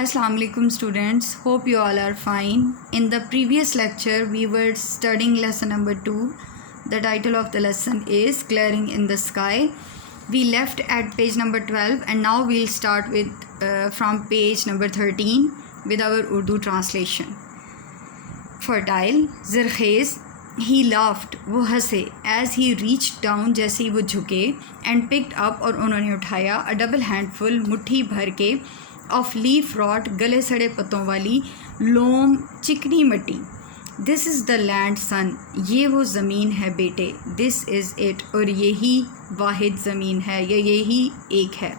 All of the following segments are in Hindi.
Assalamu alaikum students, hope you all are fine. In the previous lecture we were studying lesson number 2. The title of the lesson is Clearing in the Sky. We left at page number 12 and now we'll start with from page number 13 with our Urdu translation. Fertile, Zirkhez, he laughed, वो हंसे, as he reached down, जैसे ही वो झुके, and picked up और उन्होंने उठाया a double handful, मुट्ठी भर के, of leaf rot, गले सड़े पत्तों वाली, लोम, चिकनी मिट्टी. This is the land son, ये वो ज़मीन है बेटे. This is it, और यही वाहिद ज़मीन है, या यही एक है.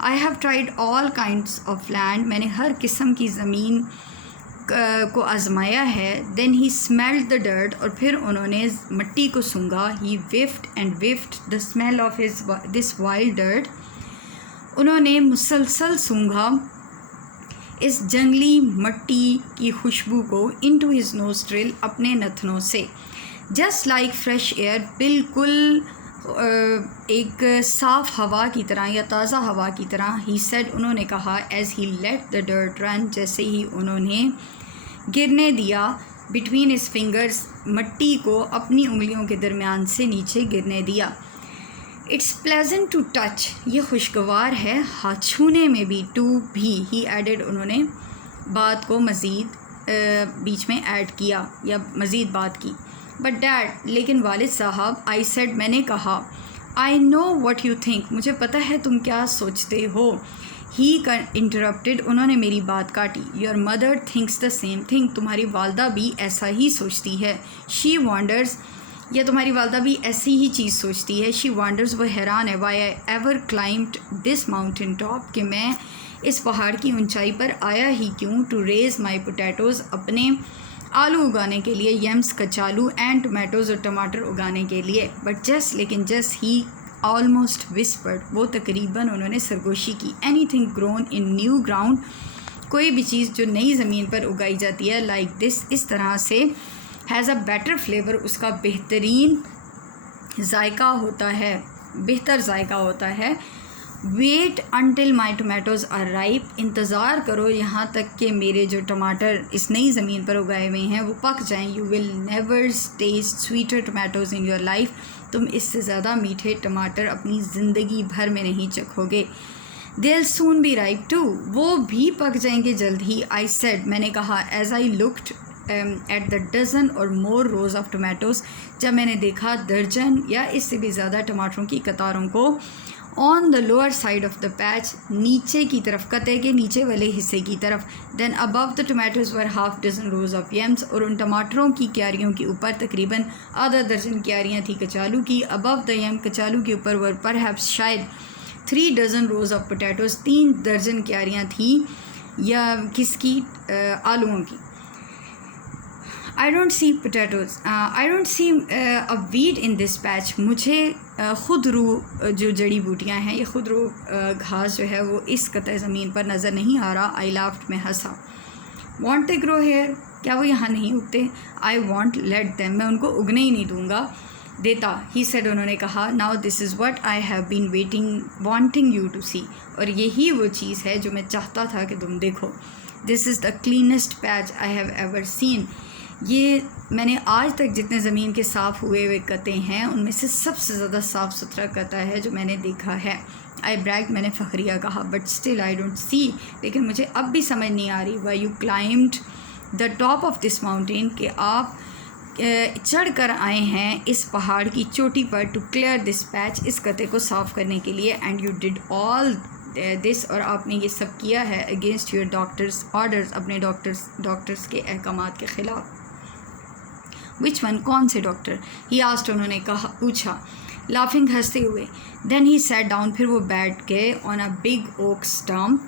I have tried all kinds of land, मैंने हर किस्म की ज़मीन को आज़माया है. Then he smelled the dirt, और फिर उन्होंने मिट्टी को सूंघा. He whiffed and whiffed the smell of this wild dirt. उन्होंने मुसलसल सूंघा इस जंगली मिट्टी की खुशबू को into his nostril, अपने नथनों से. Just like fresh air, बिल्कुल एक साफ़ हवा की तरह या ताज़ा हवा की तरह. He said, उन्होंने कहा, as he let the dirt run, जैसे ही उन्होंने गिरने दिया between his fingers, मिट्टी को अपनी उंगलियों के दरमियान से नीचे गिरने दिया. It's pleasant to touch, ये खुशगवार है हाथ छूने में भी. To भी, he added, उन्होंने बात को मज़ीद बीच में ऐड किया या मज़ीद बात की. But dad, लेकिन वालिद साहब, I said, मैंने कहा, I know what you think, मुझे पता है तुम क्या सोचते हो. He interrupted, उन्होंने मेरी बात काटी. Your mother thinks the same thing, तुम्हारी वालदा भी ऐसा ही सोचती है. She wonders, या तुम्हारी वालदा भी ऐसी ही चीज़ सोचती है. She wonders, वो हैरान है, why I ever climbed this mountain top, कि मैं इस पहाड़ की ऊंचाई पर आया ही क्यों. To raise my potatoes, अपने आलू उगाने के लिए. यम्स, कचालू, एंड टमाटोज़, और टमाटर उगाने के लिए. बट जस्ट, लेकिन जस्ट, ही ऑलमोस्ट विस्पर्ड, वो तकरीबन उन्होंने सरगोशी की. Anything grown in new ground, कोई भी चीज़ जो नई ज़मीन पर उगाई जाती है. लाइक दिस, इस तरह से. हैज़ अ बेटर फ्लेवर, उसका बेहतरीन जायका होता है, बेहतर जायका होता है. Wait until my tomatoes are ripe, इंतज़ार करो यहाँ तक कि मेरे जो टमाटर इस नई ज़मीन पर उगाए हुए हैं वो पक जाएं. You will never taste sweeter tomatoes in your life, तुम इससे ज़्यादा मीठे टमाटर अपनी ज़िंदगी भर में नहीं चखोगे. They will soon be ripe too, वो भी पक जाएंगे जल्द ही. आई सेड, मैंने कहा, as I looked at the dozen और मोर रोज़ ऑफ टमाटोज़, जब मैंने देखा दर्जन या इससे भी ज़्यादा टमाटरों की कतारों को. On the lower side of the patch, नीचे की तरफ, कते के नीचे वाले हिस्से की तरफ. Then above the tomatoes were half dozen rows of yams, और उन टमाटरों की क्यारियों के ऊपर तकरीबन आधा दर्जन क्यारियाँ थी कचालू की. अबव द यम, कचालू के ऊपर वर परहैप्स, शायद 3 डज़न रोज़ ऑफ पोटैटोज़, 3 दर्जन क्यारियाँ थी या किसकी, आलूओं की. I don't see potatoes. I don't see a weed in this patch. मुझे खुदरू जो जड़ी बूटियाँ हैं, ये खुदरू घास जो है वो इस कतई ज़मीन पर नज़र नहीं आ रहा. I laughed, मैं हंसा. Want they grow here? क्या वो यहाँ नहीं उगते? I won't let them, मैं उनको उगने ही नहीं दूँगा देता. He said, उन्होंने कहा, Now this is what I have been wanting you to see, और यही वो चीज़ है जो मैं चाहता था कि तुम देखो. This is the cleanest patch I have ever seen. ये मैंने आज तक जितने ज़मीन के साफ़ हुए हुए कते हैं उनमें से सबसे ज़्यादा साफ़ सुथरा कता है जो मैंने देखा है. आई ब्रैग, मैंने फ़खरिया कहा. But still I don't see, लेकिन मुझे अब भी समझ नहीं आ रही. Why you climbed the top of this mountain, कि आप चढ़ कर आए हैं इस पहाड़ की चोटी पर. टू क्लियर दिस पैच, इस कते को साफ़ करने के लिए. And you did all this, और आपने ये सब किया है अगेंस्ट योर डॉक्टर्स ऑर्डर्स, अपने डॉक्टर्स के अहकामात के ख़िलाफ़. विच वन, कौन से डॉक्टर? ही आस्ट, उन्होंने कहा, पूछा. लाफिंग, हंसते हुए. देन ही सैट डाउन, फिर वो बैठ गए. On a big oak stump,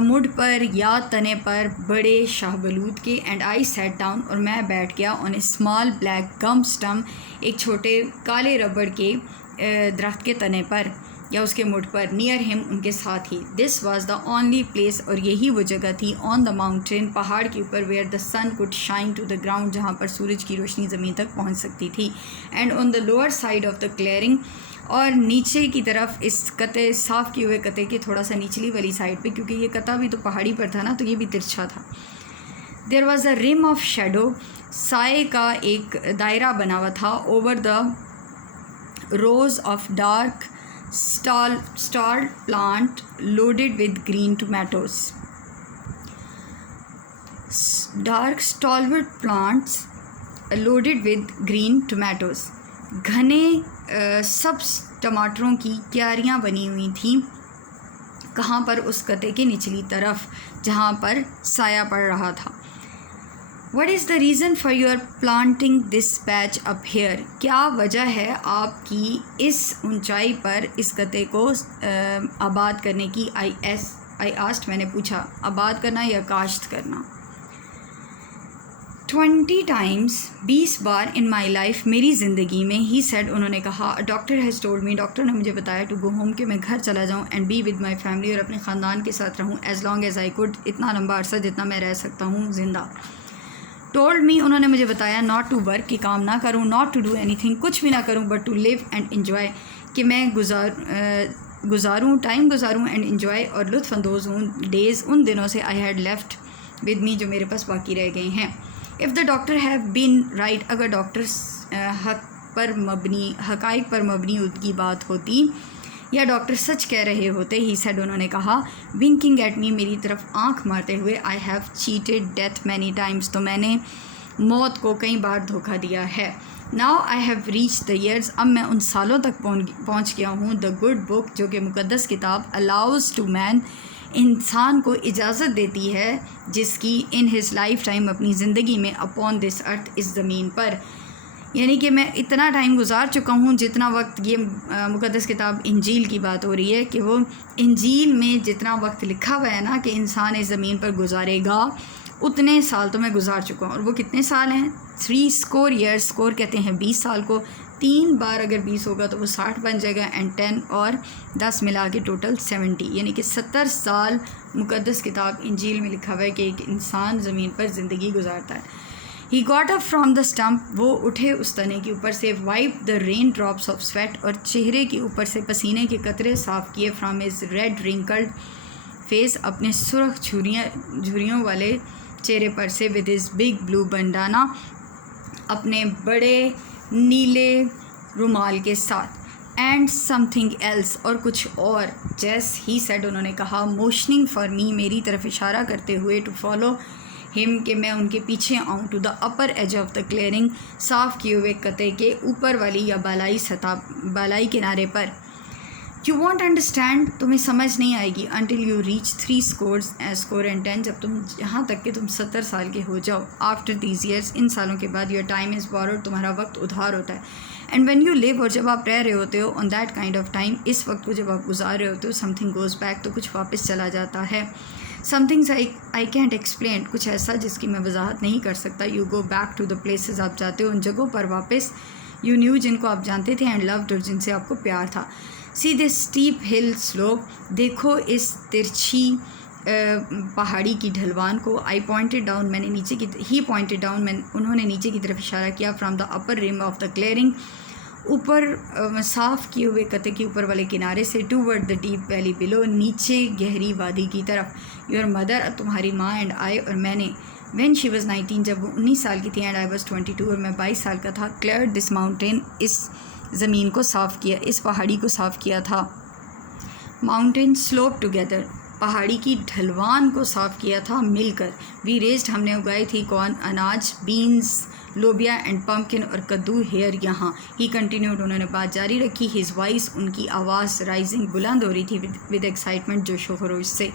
मुड पर या तने पर बड़े शाहबलूत के. एंड आई सैट डाउन, और मैं बैठ गया. On a small black gum stump, एक छोटे काले रबड़ के दरख्त के तने पर या उसके मुड़ पर. नियर हिम, उनके साथ ही. This was the only place, और यही वो जगह थी. ऑन द माउंटेन, पहाड़ के ऊपर. Where the sun could shine to the ground, जहाँ पर सूरज की रोशनी ज़मीन तक पहुँच सकती थी. And on the lower side of the clearing, और नीचे की तरफ इस कते साफ़ किए हुए कते के थोड़ा सा निचली वाली साइड पे, क्योंकि ये कता भी तो पहाड़ी पर था ना, तो ये भी तिरछा था। There was a rim of shadow, साए का एक दायरा बना हुआ था, over the rows of dark stall plant loaded with green tomatoes. Dark stalwart plants loaded with green tomatoes, घने सब टमाटरों की क्यारियाँ बनी हुई थी। कहाँ पर? उस कते के निचली तरफ जहाँ पर साया पड़ रहा था। What is the reason for your planting this patch up here? क्या वजह है आपकी इस ऊंचाई पर इस कते को आबाद करने की? I asked, मैंने पूछा, आबाद करना या काश्त करना। 20 times, 20 bar in my life, मेरी ज़िंदगी में, he said, उन्होंने कहा, doctor has told me, doctor ने मुझे बताया, टू गो होम, कि मैं घर चला जाऊँ, and be with my family, और अपने ख़ानदान के साथ रहूँ, as long as I could, इतना लंबा अरसा जितना मैं रह सकता हूँ ज़िंदा। टोल्ड मी, उन्होंने मुझे बताया, नॉट टू वर्क, कि काम ना करूँ, नॉट टू डू एनीथिंग, कुछ भी ना करूँ, but to live and enjoy, कि मैं गुजारूँ, टाइम गुजारूँ, एंड इन्जॉय, और लुत्फ़अंदोज़ हूँ डेज़, उन दिनों से, I had left with me, जो मेरे पास बाकी रह गए हैं। If the doctor have been right, अगर डॉक्टर हक़ाइक़ पर मबनी उनकी बात होती, या डॉक्टर सच कह रहे होते, ही सेड, उन्होंने कहा, विंकिंग एट मी, मेरी तरफ आंख मारते हुए, I have cheated death many times, तो मैंने मौत को कई बार धोखा दिया है। Now I have reach the years, अब मैं उन सालों तक पहुँच गया हूँ। द गुड बुक, जो कि मुक़द्दस किताब, अलाउज़ टू मैन, इंसान को इजाज़त देती है, जिसकी इन हिज़ लाइफ टाइम, अपनी ज़िंदगी में, अपॉन दिस अर्थ, इस ज़मीन पर, यानी कि मैं इतना टाइम गुजार चुका हूँ, जितना वक्त, ये मुक़द्दस किताब इंजील की बात हो रही है, कि वो इंजील में जितना वक्त लिखा हुआ है ना कि इंसान इस ज़मीन पर गुजारेगा, उतने साल तो मैं गुजार चुका हूँ। और वो कितने साल हैं? 3 score years, स्कोर कहते हैं 20 साल को, 3 बार अगर 20 होगा तो वो 60 बन जाएगा, एंड 10 और 10 मिला के टोटल 70, यानी कि 70 साल मुक़द्दस किताब इंजील में लिखा हुआ है कि एक इंसान ज़मीन पर ज़िंदगी गुजारता है। He got up from the stump, वो उठे उस तने के ऊपर से, wipe the rain drops of sweat, और चेहरे के ऊपर से पसीने के कतरे साफ़ किए, from his red wrinkled face, अपने सुर्ख झुर्रियों वाले चेहरे पर से, with his big blue bandana, अपने बड़े नीले रुमाल के साथ, एंड समथिंग एल्स, और कुछ और, जैस ही सेड, उन्होंने कहा, मोशनिंग फॉर मी, मेरी तरफ इशारा करते हुए, टू फॉलो हिम, कि मैं उनके पीछे आऊँ, to the upper edge of the clearing, साफ़ किए हुए कते के ऊपर वाली या बालाई सतह, बालाई किनारे पर। यू वॉन्ट अंडरस्टैंड, तुम्हें समझ नहीं आएगी, until you reach 3 score and 10, जब तुम यहाँ तक कि तुम 70 साल के हो जाओ। आफ्टर दीज ईयर्स, इन सालों के बाद, योर टाइम इज़ बोरोड, तुम्हारा वक्त उधार होता है। एंड व्हेन यू लिव, और जब आप रह रहे होते हो, on that kind of time, इस वक्त को जब आप गुजार रहे होते हो, समथिंग गोज़ बैक, तो कुछ वापस चला जाता है। समथिंग्स आई कैंट एक्सप्लेन, कुछ ऐसा जिसकी मैं वजाहत नहीं कर सकता। You go back to the places, आप जाते हो उन जगहों पर वापस, यू न्यू, जिनको आप जानते थे, एंड लव्ड, और जिनसे आपको प्यार था। See this steep hill slope, देखो इस तिरछी पहाड़ी की ढलवान को। आई पॉइंटेड डाउन, मैंने नीचे की, ही पॉइंटेड डाउन, उन्होंने नीचे की तरफ इशारा किया, from the upper rim of the clearing, ऊपर साफ़ किए हुए कते के ऊपर वाले किनारे से, toward the deep valley below, नीचे गहरी वादी की तरफ। योर मदर, तुम्हारी माँ, एंड आई, और मैंने, व्हेन शी वाज 19, जब वो 19 साल की थी, एंड आई वाज 22, और मैं 22 साल का था, क्लियर्ड दिस माउंटेन, इस ज़मीन को साफ़ किया, इस पहाड़ी को साफ़ किया था। माउंटेन स्लोप टुगेदर, पहाड़ी की ढलवान को साफ़ किया था मिलकर। वी रेस्ड, हमने उगाई थी कॉर्न, अनाज, बीन्स, लोबिया, एंड पम्पकिन, और कद्दू, हेयर, यहाँ। ही कंटिन्यूड, उन्होंने बात जारी रखी, हिज वॉइस, उनकी आवाज़, राइजिंग, बुलंद हो रही थी, विद एक्साइटमेंट, जोशो खरोश से।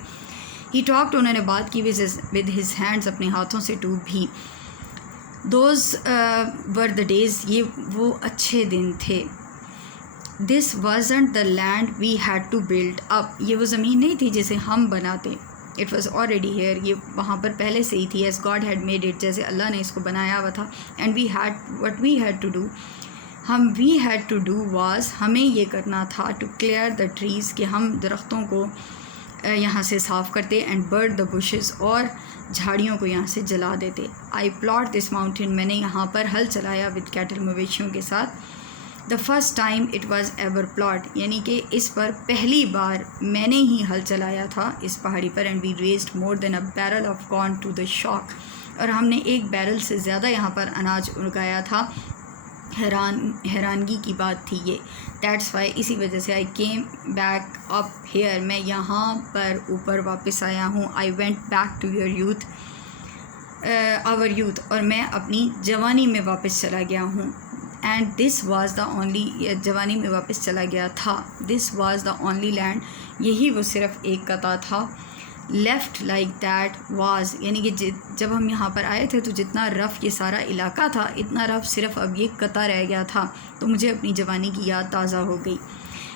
ही टॉक्ड, उन्होंने बात की, विद हिज हैंड्स, अपने हाथों से, टू भी। दोज वर द डेज़, ये वो अच्छे दिन थे। This wasn't the land we had to build up, ये वो ज़मीन नहीं थी जिसे हम बनाते। इट वॉज़ ऑलरेडी हेयर, ये वहाँ पर पहले से ही थी। As God had made it, जैसे अल्लाह ने इसको बनाया हुआ था। And we had, what we had to do, we had to do was, हमें ये करना था, टू क्लियर द ट्रीज़, कि हम दरख्तों को यहाँ से साफ़ करते, एंड बर्ड द बुशेस, और झाड़ियों को यहाँ से जला देते। आई प्लॉट दिस माउंटेन, मैंने यहाँ पर हल चलाया, विद कैटल, मवेशियों के साथ, the first time it was ever plot, यानी कि इस पर पहली बार मैंने ही हल चलाया था इस पहाड़ी पर। And we raised more than a barrel of corn to the shock, और हमने एक बैरल से ज़्यादा यहाँ पर अनाज उगाया था। हैरानगी की बात थी ये। दैट्स वाई, इसी वजह से I came back up here, मैं यहाँ पर ऊपर वापस आया हूँ। I went back to your youth, our youth, और मैं अपनी जवानी में वापस चला गया हूँ। And this was the only, जवानी में वापस चला गया था। This was the only land, यही वो सिर्फ़ एक कता था। लेफ़्ट लाइक दैट वाज, यानी कि जब हम यहाँ पर आए थे तो जितना रफ़ ये सारा इलाका था, इतना रफ़ सिर्फ़ अब ये कता रह गया था। तो मुझे अपनी जवानी की याद ताज़ा हो गई।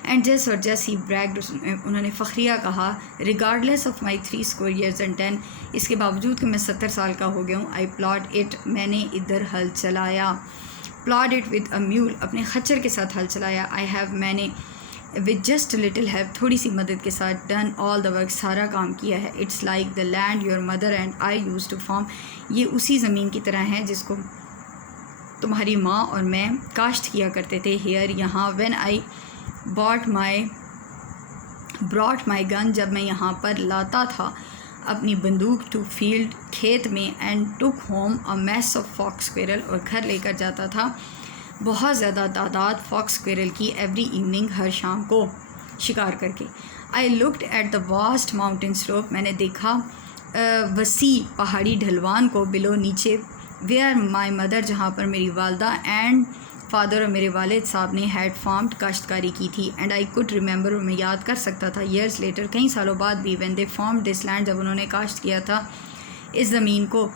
एंड जस्ट और जस्ट ही ब्रैग्ड, उन्होंने फ़खरिया कहा, regardless of my 3 years and 10, इसके बावजूद कि मैं 70 साल का हो गया हूँ। आई प्लॉट इट, मैंने इधर हल चलाया। Plot it with a mule, अपने खच्चर के साथ हल चलाया। आई हैव, मैंने विद जस्ट लिटिल हेल्प, थोड़ी सी मदद के साथ, डन ऑल द वर्क, सारा काम किया है। It's like the land your mother and I use to farm, ये उसी ज़मीन की तरह है जिसको तुम्हारी माँ और मैं काश्त किया करते थे। हेयर, यहाँ, when I brought my gun, जब मैं यहाँ पर लाता था अपनी बंदूक, टू फील्ड, खेत में, and took home a mess of fox squirrel, और घर लेकर जाता था बहुत ज़्यादा तादाद फॉक्स स्क्विरल की, एवरी इवनिंग, हर शाम को शिकार करके। I looked at the vast mountain slope, मैंने देखा वसी पहाड़ी ढलवान को, बिलो, नीचे, वेयर माई मदर, जहाँ पर मेरी वालदा एंड फादर, और मेरे वालिद साहब ने, हैड फार्म्ड, काश्तकारी की थी। एंड आई कुड रिमेंबर, और मैं याद कर सकता था, ईयर्स लेटर, कई सालों बाद भी, when they farmed this land, जब उन्होंने काश्त किया था इस ज़मीन को।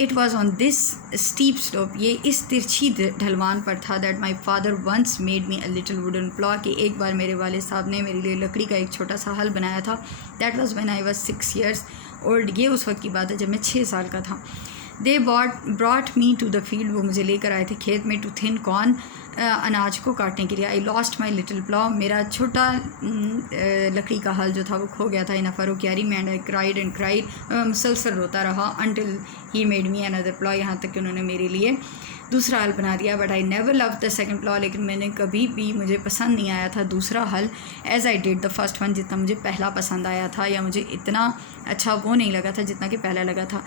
It was on this steep slope, ये इस तिरछी ढलवान पर था। That my father once made me a little wooden plough, कि एक बार मेरे वालिद साहब ने मेरे लिए लकड़ी का एक छोटा सा हल बनाया था। That was when I was 6 years old, ये उस वक्त की बात है जब मैं 6 साल का था। They brought me to the field, वो मुझे लेकर आए थे खेत में, टू थिन कॉर्न, अनाज को काटने के लिए। I lost my little plough, मेरा छोटा लकड़ी का हल जो था वो खो गया था। इन अ फरो क्यारी में, and I cried and cried, मुसलसल रोता रहा, until he made me another plough, यहाँ तक कि उन्होंने मेरे लिए दूसरा हल बना दिया। But I never love the second plough, लेकिन मैंने कभी भी, मुझे पसंद नहीं आया था दूसरा हल, as I did the first one, जितना मुझे पहला पसंद आया था, या मुझे इतना अच्छा वो नहीं लगा था जितना कि पहला लगा था।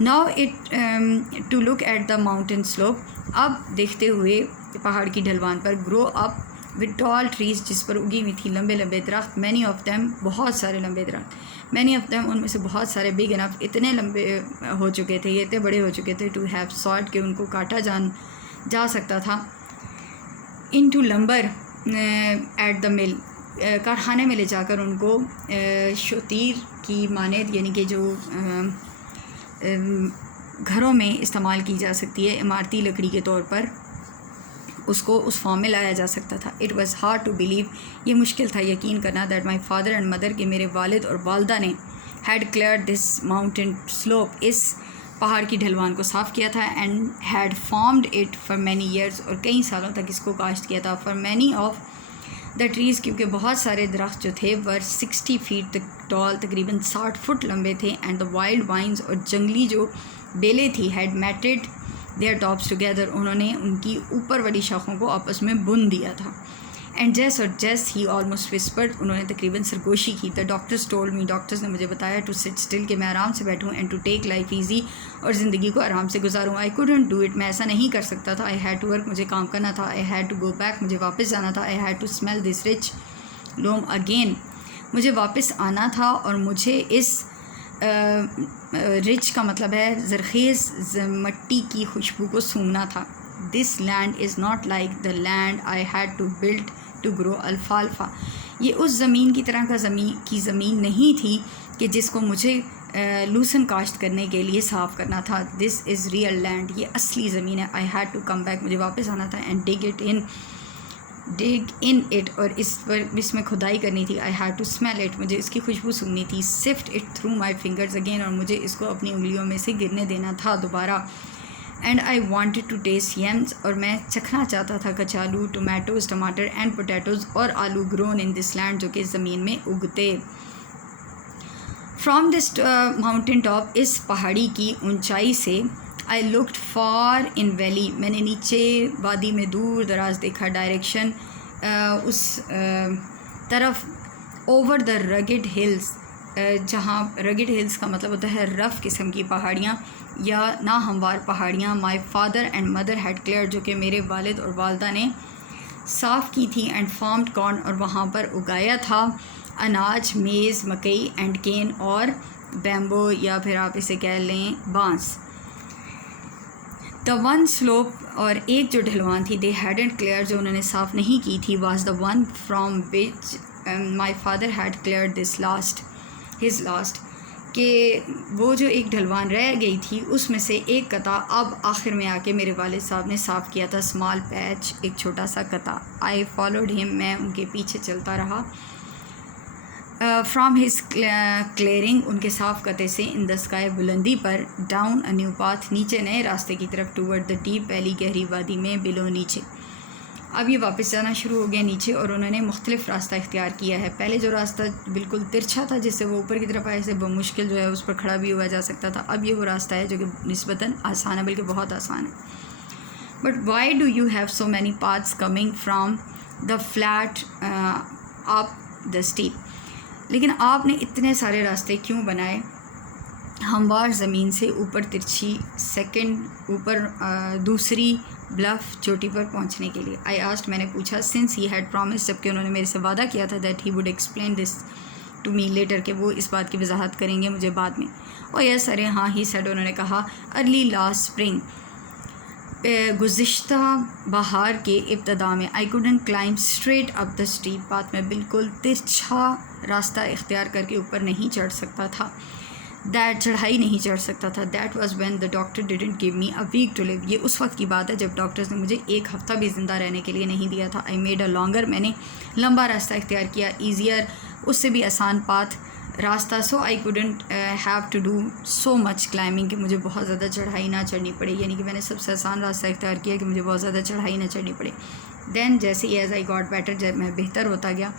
Now it to look at the mountain slope, अब देखते हुए पहाड़ की ढलवान पर, grow up with tall trees, जिस पर उगी हुई थी लंबे लंबे दरख्त, मैनी ऑफ देम, बहुत सारे लंबे दरख्त, मैनी ऑफ देम, उनमें से बहुत सारे, बिग इनफ, इतने लंबे हो चुके थे, ये इतने बड़े हो चुके थे, टू हैव सॉट, कि उनको काटा जा सकता था, into lumber at the mill, कारखाने में ले जाकर उनको शतीर की मानद, यानी कि जो घरों में इस्तेमाल की जा सकती है इमारती लकड़ी के तौर पर, उसको उस फॉर्म में लाया जा सकता था। It was hard to believe, ये मुश्किल था यकीन करना, that my father and mother, के मेरे वालिद और वालदा ने, had cleared this mountain slope, इस पहाड़ की ढलवान को साफ़ किया था, and had farmed it for many years, और कई सालों तक इसको काश्त किया था। For many of the trees, क्योंकि बहुत सारे दरख्त जो थे वर 60 feet टॉल, तकरीबन 60 फुट लंबे थे। एंड द वाइल्ड वाइन्स, और जंगली जो बेलें थी, had matted their tops together, उन्होंने उनकी ऊपर वाली शाखों को आपस में बुन दिया था। एंड जस्ट और जस्ट ही ऑलमोस्ट विस्पर्ड, उन्होंने तकरीबन सरगोशी की। The doctors told me, doctors ने मुझे बताया, टू सिट स्टिल, कि मैं आराम से बैठूँ, and to take life easy, और ज़िंदगी को आराम से गुजारूँ। आई कुडंट डू इट, मैं ऐसा नहीं कर सकता था। आई हैड टू वर्क, मुझे काम करना था। I had to go back, मुझे वापस जाना था। I had to smell this rich loam again, मुझे वापस आना था, और मुझे इस रिच का मतलब है ज़रख़ीज़ मिट्टी की खुशबू को सूंघना था। This land is not like the land I had to build to grow अल्फ़ाल्फ़ा, ये उस ज़मीन की तरह का ज़मीन नहीं थी कि जिसको मुझे लूसन काश्त करने के लिए साफ़ करना था। दिस इज़ रियल लैंड, ये असली ज़मीन है। I had to come back, मुझे वापस आना था। एंड डिग इन इट, और इसमें खुदाई करनी थी। I had to smell it, मुझे इसकी खुशबू सूंघनी थी। Sift it through my fingers again, और मुझे इसको अपनी उंगलियों में से गिरने देना था दोबारा। And I wanted to taste yams, और मैं चखना चाहता था कचालू, टोमेटोज़, टमाटर एंड पोटैटोज़, और आलू ग्रोन इन दिस लैंड, जो कि ज़मीन में उगते। फ्रॉम दिस माउंटेन टॉप, इस पहाड़ी की ऊंचाई से, I looked far in valley, मैंने नीचे वादी में दूर दराज देखा, डायरेक्शन उस तरफ, ओवर द रगिड हिल्स, जहाँ रगिड हिल्स का मतलब होता है रफ़ किस्म की पहाड़ियाँ या नाहमवार पहाड़ियाँ। माई father and mother had clear, जो कि मेरे वालिद और वालदा ने साफ़ की थी, एंड फार्म्ड कॉर्न, और वहाँ पर उगाया था अनाज, मेज़, मकई, एंड केन और बैम्बो, या फिर आप इसे कह लें बांस। द वन स्लोप, और एक जो ढलवान थी, दे हैडेंट क्लियर, जो उन्होंने साफ़ नहीं की थी, was the one from which my father had clear this last his last, कि वो जो एक ढलवान रह गई थी उसमें से एक कता अब आखिर में आके मेरे वालिद साहब ने साफ़ किया था। स्मॉल पैच, एक छोटा सा कता। आई फॉलोड हिम, मैं उनके पीछे चलता रहा। फ्राम हिज क्लियरिंग, उनके साफ़ कते से, इन द स्काई, बुलंदी पर, डाउन अ न्यू पाथ, नीचे नए रास्ते की तरफ, टूवर्ड द डीप वैली, गहरी वादी में, बिलो, नीचे। अब ये वापस जाना शुरू हो गया नीचे, और उन्होंने मुख्तलिफ़ रास्ता इख्तियार किया है। पहले जो रास्ता बिल्कुल तिरछा था, जिससे वो ऊपर की तरफ आए से मुश्किल जो है उस पर खड़ा भी हुआ जा सकता था, अब ये वो रास्ता है जो कि निस्बतन आसान है, बल्कि बहुत आसान है। But why do you have so many paths coming from the flat up the steep, लेकिन आपने इतने सारे रास्ते क्यों बनाए हमवार ज़मीन से ऊपर तिरछी सेकंड ऊपर दूसरी ब्लफ चोटी पर पहुंचने के लिए। आई आस्क्ड, मैंने पूछा, सिंस ही हैड प्रॉमिस, जबकि उन्होंने मेरे से वादा किया था, that he would explain this to me later, कि वो इस बात की वजाहत करेंगे मुझे बाद में। और यस, अरे हाँ, ही सेड, उन्होंने कहा, अर्ली लास्ट स्प्रिंग, गुज़िश्ता बहार के इब्तदा में, I couldn't climb straight up the steep path, मैं बिल्कुल तिरछा रास्ता इख्तियार करके ऊपर नहीं चढ़ सकता था, दैट चढ़ाई नहीं चढ़ सकता था। That was when the doctor didn't give me a week to live, ये उस वक्त की बात है जब डॉक्टर्स ने मुझे एक हफ़्ता भी ज़िंदा रहने के लिए नहीं दिया था। आई मेड अ लॉन्गर, मैंने लंबा रास्ता इख्तियार किया, ईजियर, उससे भी आसान पाथ रास्ता, so I couldn't have to do so much climbing, कि मुझे बहुत ज़्यादा चढ़ाई ना चढ़नी पड़े, यानी कि मैंने सबसे आसान रास्ता इख्तियार किया कि मुझे बहुत ज़्यादा चढ़ाई ना चढ़नी पड़े। दैन जैसे ही एज आई गॉट बेटर, जब मैं बेहतर होता गया,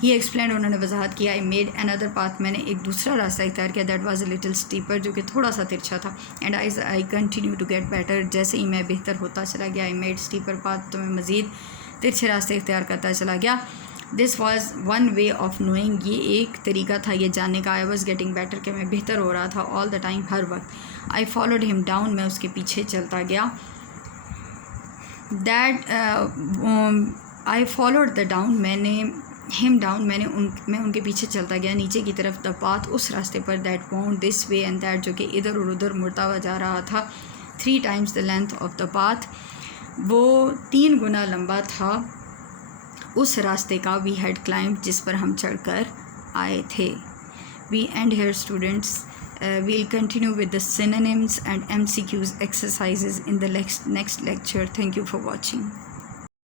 ही एक्सप्लेन, उन्होंने वजाहत किया, आई मेड अनदर पाथ, मैंने एक दूसरा रास्ता इख्तियार किया, that was a little steeper, जो कि थोड़ा सा तिरछा था, and I continue to get better, जैसे ही मैं बेहतर होता चला गया, आई मेड स्टीपर पाथ, तो मैं मज़ीद तिरछे रास्ते इख्तियार करता चला गया। This was one way of knowing, ये एक तरीका था ये जानने का, आई वॉज गेटिंग बेटर, कि मैं बेहतर हो रहा था ऑल द टाइम, हर वक्त। आई फॉलोड हिम डाउन, मैं उसके पीछे चलता गया। That I followed the down, मैंने हिम डाउन, मैं उनके पीछे चलता गया नीचे की तरफ, द पाथ, उस रास्ते पर, that wound this way and that, जो कि इधर और उधर मुड़ता हुआ जा रहा था, 3 times the length of the path, वो 3 गुना लंबा था उस रास्ते का, वी हैड क्लाइंब, जिस पर हम चढ़कर आए थे। We end here students, we'll continue with the synonyms and MCQs exercises in the next lecture. Thank you for watching.